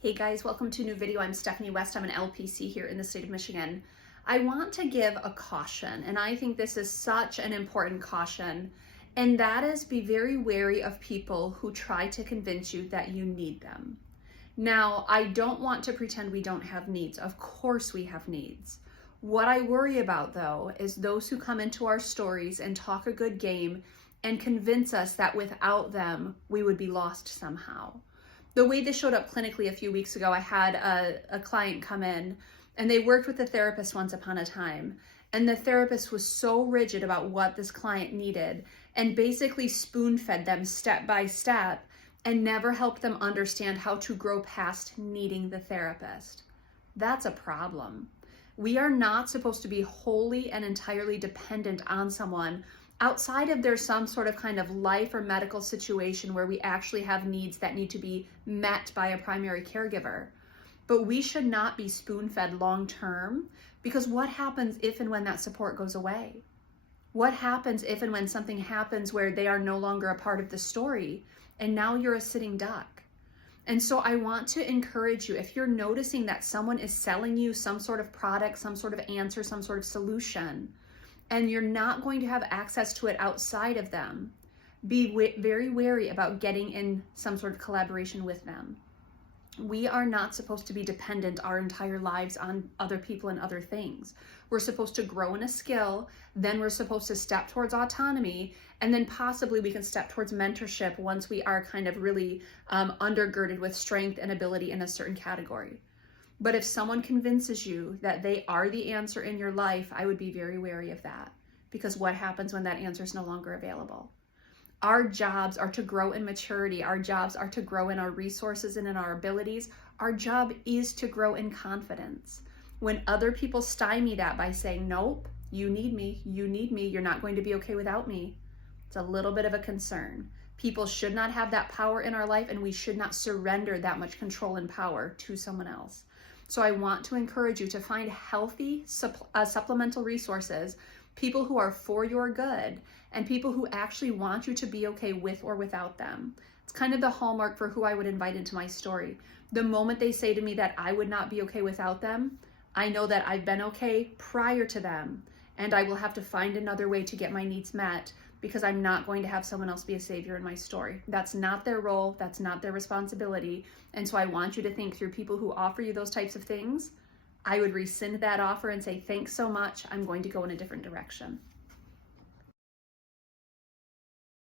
Hey guys, welcome to a new video. I'm Stephanie West. I'm an LPC here in the state of Michigan. I want to give a caution, and I think this is such an important caution, and that is be very wary of people who try to convince you that you need them. Now, I don't want to pretend we don't have needs. Of course we have needs. What I worry about though is those who come into our stories and talk a good game and convince us that without them, we would be lost somehow. The way this showed up clinically a few weeks ago, I had a client come in and they worked with a therapist once upon a time. And the therapist was so rigid about what this client needed and basically spoon-fed them step by step and never helped them understand how to grow past needing the therapist. That's a problem. We are not supposed to be wholly and entirely dependent on someone outside of there's some sort of kind of life or medical situation where we actually have needs that need to be met by a primary caregiver. But we should not be spoon-fed long-term, because what happens if and when that support goes away? What happens if and when something happens where they are no longer a part of the story and now you're a sitting duck? And so I want to encourage you, if you're noticing that someone is selling you some sort of product, some sort of answer, some sort of solution, and you're not going to have access to it outside of them, be very wary about getting in some sort of collaboration with them. We are not supposed to be dependent our entire lives on other people and other things. We're supposed to grow in a skill, then we're supposed to step towards autonomy, and then possibly we can step towards mentorship once we are kind of really undergirded with strength and ability in a certain category. But if someone convinces you that they are the answer in your life, I would be very wary of that, because what happens when that answer is no longer available? Our jobs are to grow in maturity. Our jobs are to grow in our resources and in our abilities. Our job is to grow in confidence. When other people stymie that by saying, nope, you need me, you're not going to be okay without me, it's a little bit of a concern. People should not have that power in our life, and we should not surrender that much control and power to someone else. So I want to encourage you to find healthy supplemental resources, people who are for your good, and people who actually want you to be okay with or without them. It's kind of the hallmark for who I would invite into my story. The moment they say to me that I would not be okay without them, I know that I've been okay prior to them, and I will have to find another way to get my needs met, because I'm not going to have someone else be a savior in my story. That's not their role, that's not their responsibility. And so I want you to think through people who offer you those types of things. I would rescind that offer and say, thanks so much, I'm going to go in a different direction.